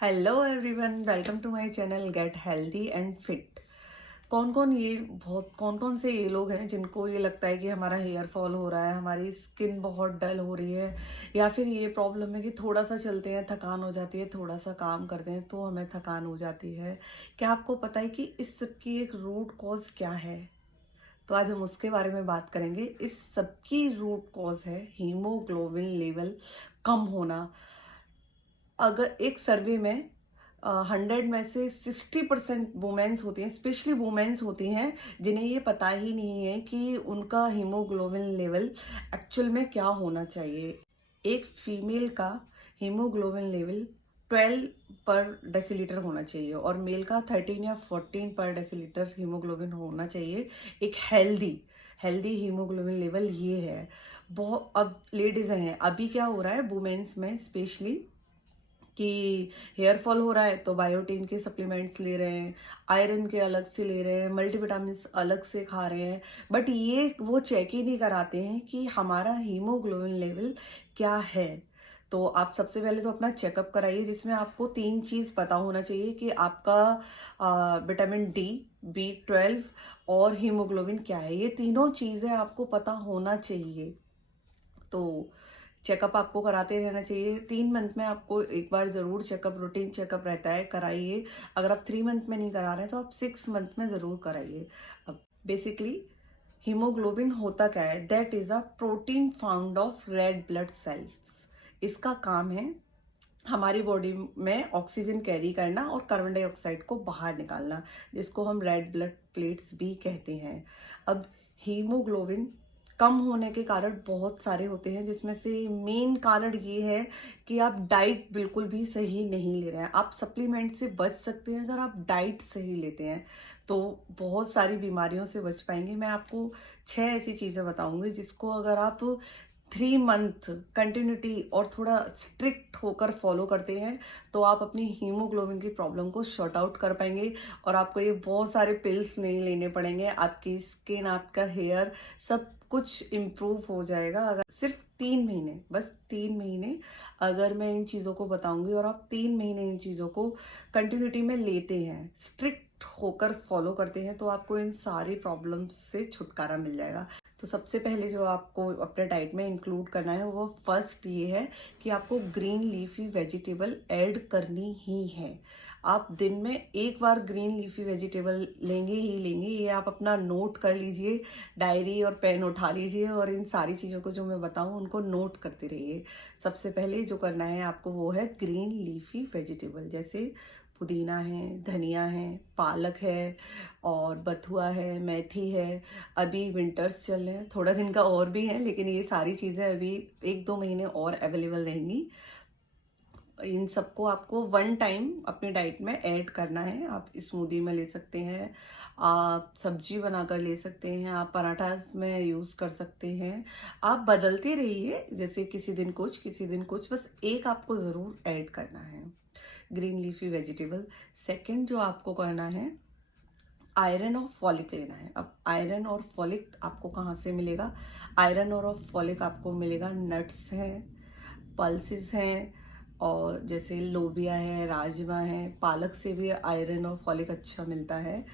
Hello everyone, welcome to my channel get healthy and fit. कौन कौन से ये लोग हैं जिनको ये लगता है कि हमारा हेयर फॉल हो रहा है, हमारी स्किन बहुत डल हो रही है, या फिर ये प्रॉब्लम है कि थोड़ा सा चलते हैं थकान हो जाती है, थोड़ा सा काम करते हैं तो हमें थकान हो जाती है। क्या आपको पता है कि इस सब की एक रूट कॉज क्या है? तो आज हम उसके बारे में बात करेंगे। इस सब की रूट कॉज है हीमोग्लोबिन लेवल कम होना। अगर एक सर्वे में 100 में से 60% वुमेन्स होती हैं, स्पेशली वुमेन्स होती हैं, जिन्हें ये पता ही नहीं है कि उनका हीमोग्लोबिन लेवल एक्चुअल में क्या होना चाहिए। एक फीमेल का हीमोग्लोबिन लेवल 12 पर डेसीलीटर होना चाहिए और मेल का 13 या 14 पर डेसीलीटर हीमोग्लोबिन होना चाहिए। एक हेल्दी हेल्दी हीमोग्लोबिन लेवल ये है। बहुत अब लेडीज हैं, अभी क्या हो रहा है वुमेन्स में स्पेशली कि हेयर फॉल हो रहा है तो बायोटीन के सप्लीमेंट्स ले रहे हैं, आयरन के अलग से ले रहे हैं, मल्टीविटामिन अलग से खा रहे हैं, बट ये वो चेक ही नहीं कराते हैं कि हमारा हीमोग्लोबिन लेवल क्या है। तो आप सबसे पहले तो अपना चेकअप कराइए, जिसमें आपको 3 चीज़ पता होना चाहिए कि आपका विटामिन डी, B12 और हीमोग्लोबिन क्या है। ये तीनों चीज़ें आपको पता होना चाहिए। तो चेकअप आपको कराते रहना चाहिए। 3 मंथ में आपको एक बार ज़रूर चेकअप, रूटीन चेकअप रहता है, कराइए। अगर आप 3 मंथ में नहीं करा रहे हैं तो आप 6 मंथ में ज़रूर कराइए। अब बेसिकली हीमोग्लोबिन होता क्या है? That is a protein found of red blood cells. इसका काम है हमारी बॉडी में ऑक्सीजन कैरी करना और कार्बन डाइऑक्साइड को बाहर निकालना, जिसको हम रेड ब्लड प्लेट्स भी कहते हैं। अब हीमोग्लोबिन कम होने के कारण बहुत सारे होते हैं, जिसमें से मेन कारण ये है कि आप डाइट बिल्कुल भी सही नहीं ले रहे हैं। आप सप्लीमेंट से बच सकते हैं अगर आप डाइट सही लेते हैं, तो बहुत सारी बीमारियों से बच पाएंगे। मैं आपको 6 ऐसी चीज़ें बताऊंगी जिसको अगर आप 3 मंथ कंटिन्यूटी और थोड़ा स्ट्रिक्ट होकर फॉलो करते हैं तो आप अपनी हीमोग्लोबिन की प्रॉब्लम को शॉर्ट आउट कर पाएंगे और आपको ये बहुत सारे पिल्स नहीं लेने पड़ेंगे। आपकी स्किन, आपका हेयर, सब कुछ इम्प्रूव हो जाएगा। अगर सिर्फ 3 महीने, बस 3 महीने अगर मैं इन चीज़ों को बताऊंगी और आप 3 महीने इन चीज़ों को कंटिन्यूटी में लेते हैं, स्ट्रिक्ट होकर फॉलो करते हैं, तो आपको इन सारी प्रॉब्लम्स से छुटकारा मिल जाएगा। तो सबसे पहले जो आपको अपने डाइट में इंक्लूड करना है वो फर्स्ट ये है कि आपको ग्रीन लीफी वेजिटेबल ऐड करनी ही है। आप दिन में एक बार ग्रीन लीफी वेजिटेबल लेंगे ही लेंगे। ये आप अपना नोट कर लीजिए, डायरी और पेन उठा लीजिए और इन सारी चीज़ों को जो मैं बताऊँ उनको नोट करते रहिए। सबसे पहले जो करना है आपको वो है ग्रीन लीफी वेजिटेबल, जैसे पुदीना है, धनिया है, पालक है और बथुआ है, मेथी है। अभी विंटर्स चल रहे हैं, थोड़ा दिन का और भी है, लेकिन ये सारी चीज़ें अभी 1-2 महीने और अवेलेबल रहेंगी। इन सबको आपको वन टाइम अपनी डाइट में ऐड करना है। आप स्मूदी में ले सकते हैं, आप सब्जी बनाकर ले सकते हैं, आप पराठास में यूज़ कर सकते हैं। आप बदलते रहिए, जैसे किसी दिन कुछ किसी दिन कुछ, बस एक आपको ज़रूर ऐड करना है ग्रीन लीफी वेजिटेबल। सेकंड जो आपको करना है, आयरन और फॉलिक लेना है। अब आयरन और फॉलिक आपको कहाँ से मिलेगा? आयरन और फॉलिक आपको मिलेगा, नट्स हैं, पल्सेस हैं, और जैसे लोबिया है, राजमा है, पालक से भी आयरन और फॉलिक अच्छा मिलता है।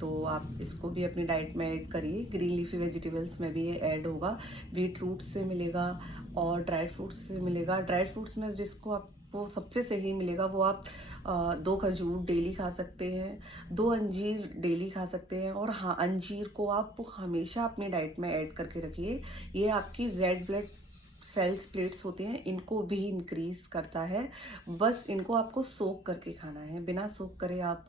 तो आप इसको भी अपनी डाइट में ऐड करिए। ग्रीन लीफी वेजिटेबल्स में भी ये ऐड होगा। बीट रूट से मिलेगा और ड्राई फ्रूट्स से मिलेगा। ड्राई फ्रूट्स में जिसको आपको सबसे सही मिलेगा वो आप 2 खजूर डेली खा सकते हैं, 2 अंजीर डेली खा सकते हैं। और हाँ, अंजीर को आप हमेशा अपनी डाइट में ऐड करके रखिए। ये आपकी रेड ब्लड सेल्स प्लेट्स होती हैं, इनको भी इंक्रीज करता है। बस इनको आपको सोक करके खाना है, बिना सोक करे आप।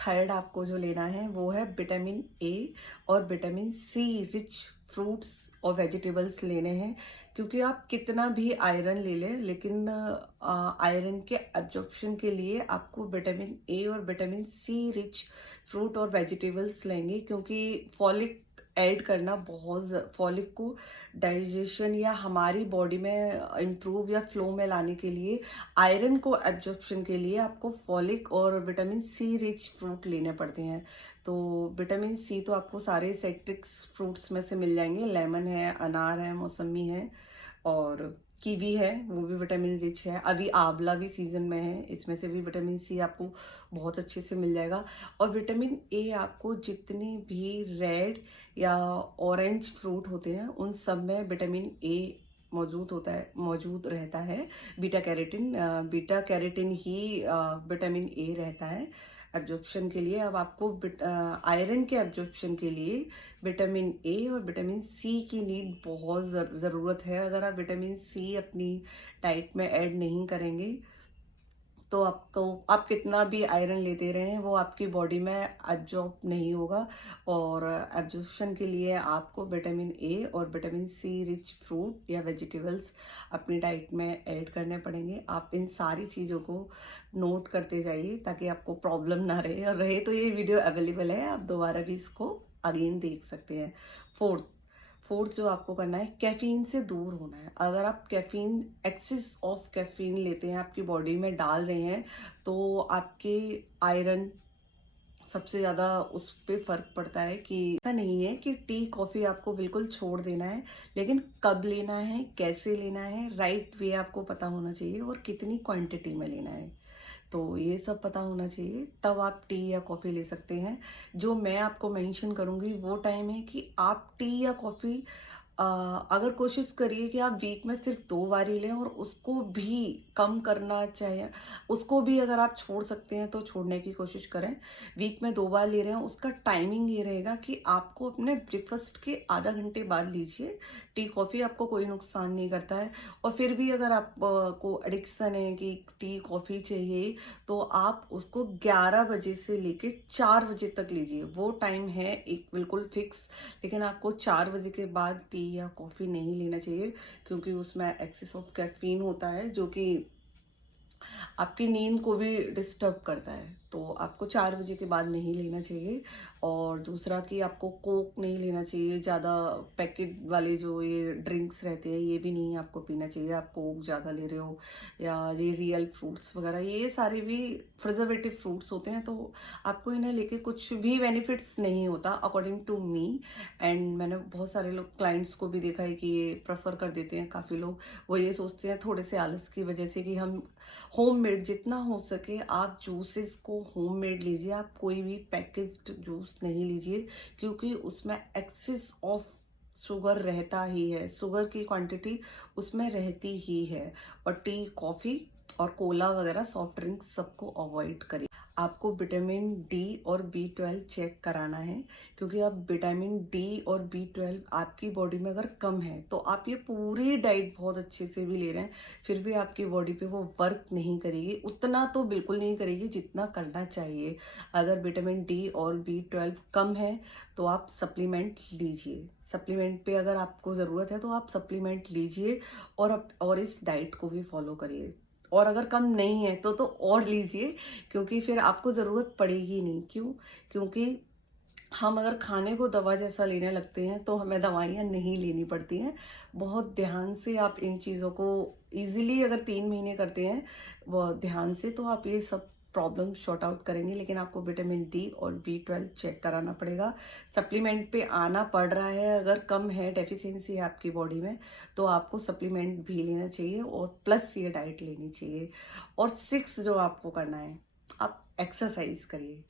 थर्ड आपको जो लेना है वो है विटामिन ए और विटामिन सी रिच फ्रूट्स और वेजिटेबल्स लेने हैं। क्योंकि आप कितना भी आयरन ले लें, लेकिन आयरन के एब्जॉर्प्शन के लिए आपको विटामिन ए और विटामिन सी रिच फ्रूट और वेजिटेबल्स लेंगे। क्योंकि फॉलिक ऐड करना फॉलिक को डाइजेशन या हमारी बॉडी में इम्प्रूव या फ्लो में लाने के लिए, आयरन को एब्जॉर्प्शन के लिए आपको फॉलिक और विटामिन सी रिच फ्रूट लेने पड़ते हैं। तो विटामिन सी तो आपको सारे साइट्रिक्स फ्रूट्स में से मिल जाएंगे, लेमन है, अनार है, मौसमी है और कीवी है, वो भी विटामिन रिच है। अभी आंवला भी सीज़न में है, इसमें से भी विटामिन सी आपको बहुत अच्छे से मिल जाएगा। और विटामिन ए आपको जितने भी रेड या ऑरेंज फ्रूट होते हैं, उन सब में विटामिन ए मौजूद रहता है। Beta carotene he vitamin A रहता है एब्जॉर्प्शन के लिए। अब आपको आयरन के एब्जॉर्प्शन के लिए विटामिन ए और विटामिन सी की नीड बहुत ज़रूरत है। अगर आप विटामिन सी अपनी डाइट में ऐड नहीं करेंगे तो आप कितना भी आयरन लेते रहें, वो आपकी बॉडी में एब्जॉर्ब नहीं होगा। और एब्जॉर्प्शन के लिए आपको विटामिन ए और विटामिन सी रिच फ्रूट या वेजिटेबल्स अपनी डाइट में ऐड करने पड़ेंगे। आप इन सारी चीज़ों को नोट करते जाइए ताकि आपको प्रॉब्लम ना रहे, और रहे तो ये वीडियो अवेलेबल है, आप दोबारा भी इसको अगेन देख सकते हैं। फोर्थ फोर्थ जो आपको करना है, कैफीन से दूर होना है। अगर आप कैफीन एक्सेस ऑफ कैफीन लेते हैं, आपकी बॉडी में डाल रहे हैं, तो आपके आयरन सबसे ज़्यादा उस पे फ़र्क पड़ता है। कि ऐसा नहीं है कि टी कॉफ़ी आपको बिल्कुल छोड़ देना है, लेकिन कब लेना है, कैसे लेना है, राइट वे आपको पता होना चाहिए और कितनी क्वांटिटी में लेना है। तो ये सब पता होना चाहिए, तब आप टी या कॉफ़ी ले सकते हैं। जो मैं आपको मेंशन करूँगी वो टाइम है कि आप टी या कॉफ़ी अगर कोशिश करिए कि आप वीक में सिर्फ 2 बार ही लें, और उसको भी कम करना चाहिए। उसको भी अगर आप छोड़ सकते हैं तो छोड़ने की कोशिश करें। वीक में 2 बार ले रहे हैं, उसका टाइमिंग ये रहेगा कि आपको अपने ब्रेकफास्ट के आधा घंटे बाद लीजिए। टी कॉफ़ी आपको कोई नुकसान नहीं करता है। और फिर भी अगर आप को एडिक्शन है कि टी कॉफ़ी चाहिए, तो आप उसको 11 बजे से लेके 4 बजे तक लीजिए। वो टाइम है एक बिल्कुल फिक्स। लेकिन आपको 4 बजे के बाद टी या कॉफ़ी नहीं लेना चाहिए, क्योंकि उसमें एक्सेस ऑफ कैफीन होता है जो कि आपकी नींद को भी डिस्टर्ब करता है। तो आपको 4 बजे के बाद नहीं लेना चाहिए। और दूसरा कि आपको कोक नहीं लेना चाहिए, ज़्यादा पैकेट वाले जो ये ड्रिंक्स रहते हैं ये भी नहीं आपको पीना चाहिए। आप कोक ज़्यादा ले रहे हो या ये रियल फ्रूट्स वगैरह, ये सारे भी प्रिजर्वेटिव फ्रूट्स होते हैं, तो आपको इन्हें लेके कुछ भी बेनिफिट्स नहीं होता अकॉर्डिंग टू मी। एंड मैंने बहुत सारे लोग क्लाइंट्स को भी देखा है कि ये प्रेफर कर देते हैं। काफ़ी लोग वो ये सोचते हैं थोड़े से आलस की वजह से कि हम होममेड, जितना हो सके आप जूसेस को होममेड लीजिए। आप कोई भी पैकेज्ड जूस नहीं लीजिए, क्योंकि उसमें एक्सेस ऑफ शुगर रहता ही है। शुगर की क्वांटिटी उसमें रहती ही है। और टी कॉफ़ी और कोला वगैरह सॉफ्ट ड्रिंक्स सबको अवॉइड करिए। आपको विटामिन डी और बी 12 चेक कराना है, क्योंकि अब विटामिन डी और बी 12 आपकी बॉडी में अगर कम है, तो आप ये पूरी डाइट बहुत अच्छे से भी ले रहे हैं, फिर भी आपकी बॉडी पे वो वर्क नहीं करेगी। उतना तो बिल्कुल नहीं करेगी जितना करना चाहिए। अगर विटामिन डी और बी 12 कम है तो आप सप्लीमेंट लीजिए। सप्लीमेंट पे अगर आपको ज़रूरत है तो आप सप्लीमेंट लीजिए, और इस डाइट को भी फॉलो करिए। और अगर कम नहीं है तो और लीजिए, क्योंकि फिर आपको ज़रूरत पड़ेगी नहीं। क्यों? क्योंकि हम अगर खाने को दवा जैसा लेने लगते हैं तो हमें दवाइयाँ नहीं लेनी पड़ती हैं। बहुत ध्यान से आप इन चीज़ों को ईज़िली अगर 3 महीने करते हैं वो ध्यान से, तो आप ये सब प्रॉब्लम सॉर्ट आउट करेंगे। लेकिन आपको विटामिन डी और बी 12 चेक कराना पड़ेगा। सप्लीमेंट पे आना पड़ रहा है, अगर कम है, डेफिशिएंसी है आपकी बॉडी में, तो आपको सप्लीमेंट भी लेना चाहिए और प्लस ये डाइट लेनी चाहिए। और 6 जो आपको करना है, आप एक्सरसाइज करिए।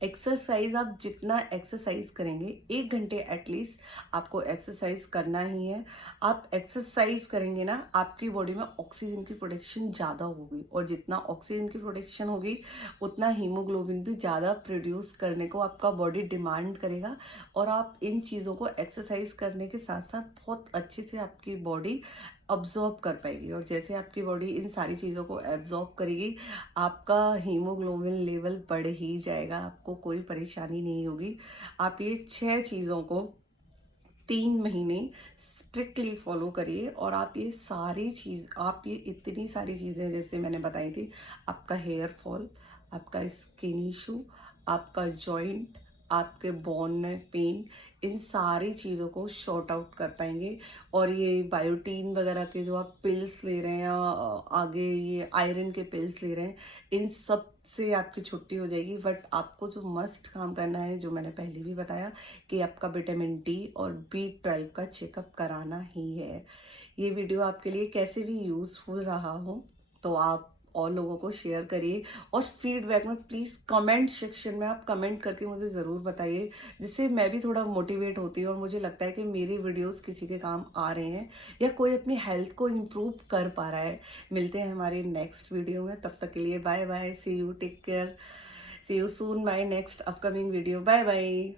एक्सरसाइज आप जितना एक्सरसाइज करेंगे, 1 घंटे एटलीस्ट आपको एक्सरसाइज करना ही है। आप एक्सरसाइज करेंगे ना, आपकी बॉडी में ऑक्सीजन की प्रोडक्शन ज़्यादा होगी, और जितना ऑक्सीजन की प्रोडक्शन होगी उतना हीमोग्लोबिन भी ज़्यादा प्रोड्यूस करने को आपका बॉडी डिमांड करेगा। और आप इन चीज़ों को एक्सरसाइज करने के साथ साथ बहुत अच्छे से आपकी बॉडी अब्जॉर्ब कर पाएगी। और जैसे आपकी बॉडी इन सारी चीज़ों को एब्जॉर्ब करेगी, आपका हीमोग्लोबिन लेवल बढ़ ही जाएगा, आपको कोई परेशानी नहीं होगी। आप ये 6 चीज़ों को 3 महीने स्ट्रिक्टली फॉलो करिए, और आप ये इतनी सारी चीज़ें जैसे मैंने बताई थी, आपका हेयर फॉल, आपका स्किन इशू, आपका जॉइंट, आपके बोन में पेन, इन सारी चीज़ों को शॉर्ट आउट कर पाएंगे। और ये बायोटीन वगैरह के जो आप पिल्स ले रहे हैं, या आगे ये आयरन के पिल्स ले रहे हैं, इन सब से आपकी छुट्टी हो जाएगी। बट आपको जो मस्ट काम करना है, जो मैंने पहले भी बताया, कि आपका विटामिन डी और बी 12 का चेकअप कराना ही है। ये वीडियो आपके लिए कैसे भी यूज़फुल रहा हो तो आप और लोगों को शेयर करिए, और फीडबैक में प्लीज़ कमेंट सेक्शन में आप कमेंट करके मुझे ज़रूर बताइए, जिससे मैं भी थोड़ा मोटिवेट होती हूँ और मुझे लगता है कि मेरी वीडियोस किसी के काम आ रहे हैं या कोई अपनी हेल्थ को इम्प्रूव कर पा रहा है। मिलते हैं हमारे नेक्स्ट वीडियो में, तब तक के लिए bye bye, see you, take care, see you soon, my next upcoming video, bye bye.